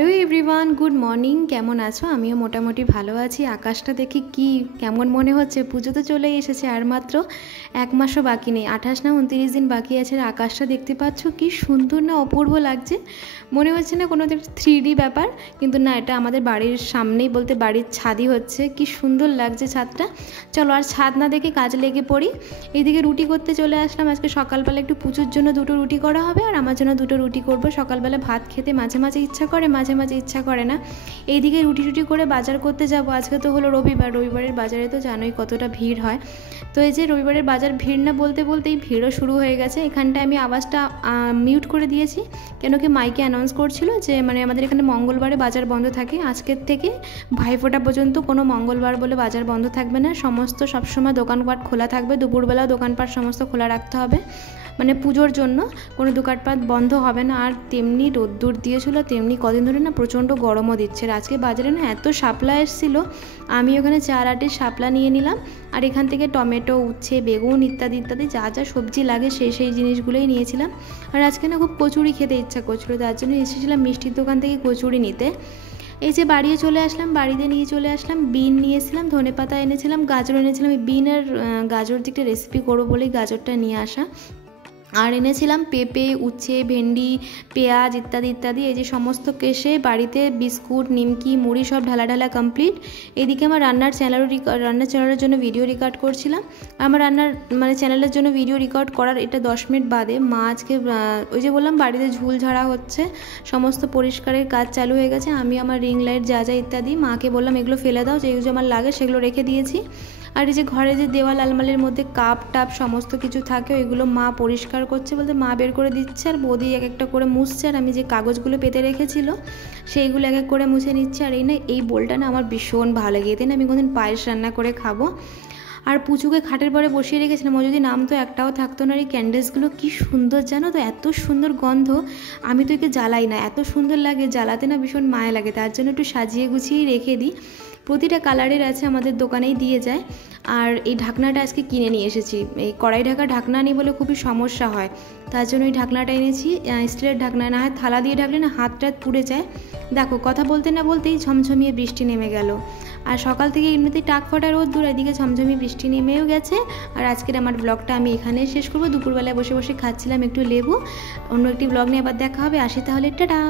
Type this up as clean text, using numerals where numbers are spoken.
Hello everyone, good morning. কেমন আছো? আমিও মোটামুটি ভালো আছি। আকাশটা দেখি কি কেমন মনে হচ্ছে। পুজো তো চলেই এসেছে, আর মাত্র 1 মাসও বাকি নেই। 28 না 29 দিন বাকি আছে। আর আকাশটা দেখতে পাচ্ছ কি সুন্দর না, অপূর্ব লাগছে। মনে হচ্ছে না কোনো 3D ব্যাপার, কিন্তু না, এটা আমাদের বাড়ির সামনেই, বলতে বাড়ির ছাদই হচ্ছে। কি সুন্দর লাগছে ছাদটা। চলো আর ছাদ না দেখে কাজে লেগে পড়ি। এইদিকে রুটি করতে চলে আসলাম। আজকে সকালবেলা একটু পুজোর জন্য 2টো রুটি করা হবে, আর আমার জন্য 2টো রুটি করবো। সকালবেলা ভাত খেতে মাঝে মাঝে ইচ্ছা করে, মাঝে মাঝে ইচ্ছা করে না। এইদিকে রুটি করে বাজার করতে যাব। আজকে তো হলো রবিবার, রবিবারের বাজারে তো জানোই কতটা ভিড় হয়। তো এই যে রবিবারের বাজার, ভিড় না বলতে বলতেই ভিড়ও শুরু হয়ে গেছে। এখানটায় আমি আওয়াজটা মিউট করে দিয়েছি, কেন কি মাইকে অ্যানাউন্স করছিল যে আমাদের এখানে মঙ্গলবারে বাজার বন্ধ থাকে। আজকের থেকে ভাইফোঁটা পর্যন্ত কোনো মঙ্গলবার বলে বাজার বন্ধ থাকবে না। সবসময় দোকানপাট খোলা থাকবে। দুপুরবেলাও দোকানপাট সমস্ত খোলা রাখতে হবে, পুজোর জন্য কোনো দোকানপাট বন্ধ হবে না। আর তেমনি রোদ্দুর দিয়েছিল, তেমনি কদিন ধরে না প্রচণ্ড গরমও দিচ্ছে। আজকে বাজারে না এত শাপলা এসেছিল, আমি ওখানে 4 আটির শাপলা নিয়ে নিলাম। আর এখান থেকে টমেটো, উচ্ছে, বেগুন ইত্যাদি ইত্যাদি যা যা সবজি লাগে সেই জিনিসগুলোই নিয়েছিলাম। আর আজকে না খুব কচুরি খেতে ইচ্ছা করছিলো, তার জন্য এসেছিলাম মিষ্টির দোকান থেকে কচুরি নিতে। এই যে বাড়িতে চলে আসলাম, বাড়িতে নিয়ে চলে আসলাম বিন নিয়েছিলাম, ধনেপাতা এনেছিলাম, গাজর এনেছিলাম। এই বিন আর গাজর দিকটা রেসিপি করবো বলেই গাজরটা নিয়ে আসা। আর এনেছিলাম পেঁপে, উচ্ছে, ভেন্ডি, পেঁয়াজ ইত্যাদি ইত্যাদি। এই যে সমস্ত কেসে বাড়িতে বিস্কুট, নিমকি, মুড়ি সব ঢালা কমপ্লিট। এদিকে আমার রান্নার চ্যানেলের জন্য ভিডিও রেকর্ড করছিলাম। আমার রান্নার চ্যানেলের জন্য ভিডিও রেকর্ড করার এটা 10 মিনিট বাদে মা আজকে ওই যে বললাম বাড়িতে ঝুল ঝাড়া হচ্ছে, সমস্ত পরিষ্কারের কাজ চালু হয়ে গেছে। আমি আমার রিং লাইট যা ইত্যাদি মাকে বললাম এগুলো ফেলে দাও, যেগুলো আমার লাগে সেগুলো রেখে দিয়েছি। আর এই যে ঘরে যে দেওয়াল আলমারির মধ্যে কাপ টাপ সমস্ত কিছু থাকে, ওইগুলো মা পরিষ্কার করছে, বলতে মা বের করে দিচ্ছে, আর বৌদি এক একটা করে মুছছে। আর আমি যে কাগজগুলো পেতে রেখেছিল সেইগুলো এক এক করে মুছে নিচ্ছে। আর এই বোলটা না আমার ভীষণ ভালো লাগে, এতে না আমি কোনদিন পায়েস রান্না করে খাবো। আর পুচুকে খাটের পরে বসিয়ে রেখেছিলাম, ও যদি নামতো একটাও থাকতো না। আর এই ক্যান্ডেলসগুলো কি সুন্দর জানো তো, এত সুন্দর গন্ধ। আমি তো একে জ্বালাই না, এত সুন্দর লাগে, জ্বালাতে না ভীষণ মায়া লাগে, তার জন্য একটু সাজিয়ে গুছিয়ে রেখে দিই। প্রতিটা কালারের আছে, আমাদের দোকানেই দিয়ে যায়। আর এই ঢাকনাটা আজকে কিনে নিয়ে এসেছি। এই কড়াই ঢাকা ঢাকনা নিয়ে বলে খুবই সমস্যা হয়, তার জন্য এই ঢাকনাটা এনেছি। স্টিলের ঢাকনা, না হয় থালা দিয়ে ঢাকলে না হাত টাত পুড়ে যায়। দেখো কথা বলতে না বলতেই ঝমঝমিয়ে বৃষ্টি নেমে গেল। আর সকাল থেকে এমনিতেই টাক ফাটা রোদ্দুর, এদিকে ঝমঝমিয়ে বৃষ্টি নেমেও গেছে। আর আজকের আমার ব্লগটা আমি এখানেই শেষ করবো। দুপুরবেলায় বসে বসে খাচ্ছিলাম একটু লেবু। অন্য একটি ব্লগ নিয়ে আবার দেখা হবে। আসি তাহলে, টাটা।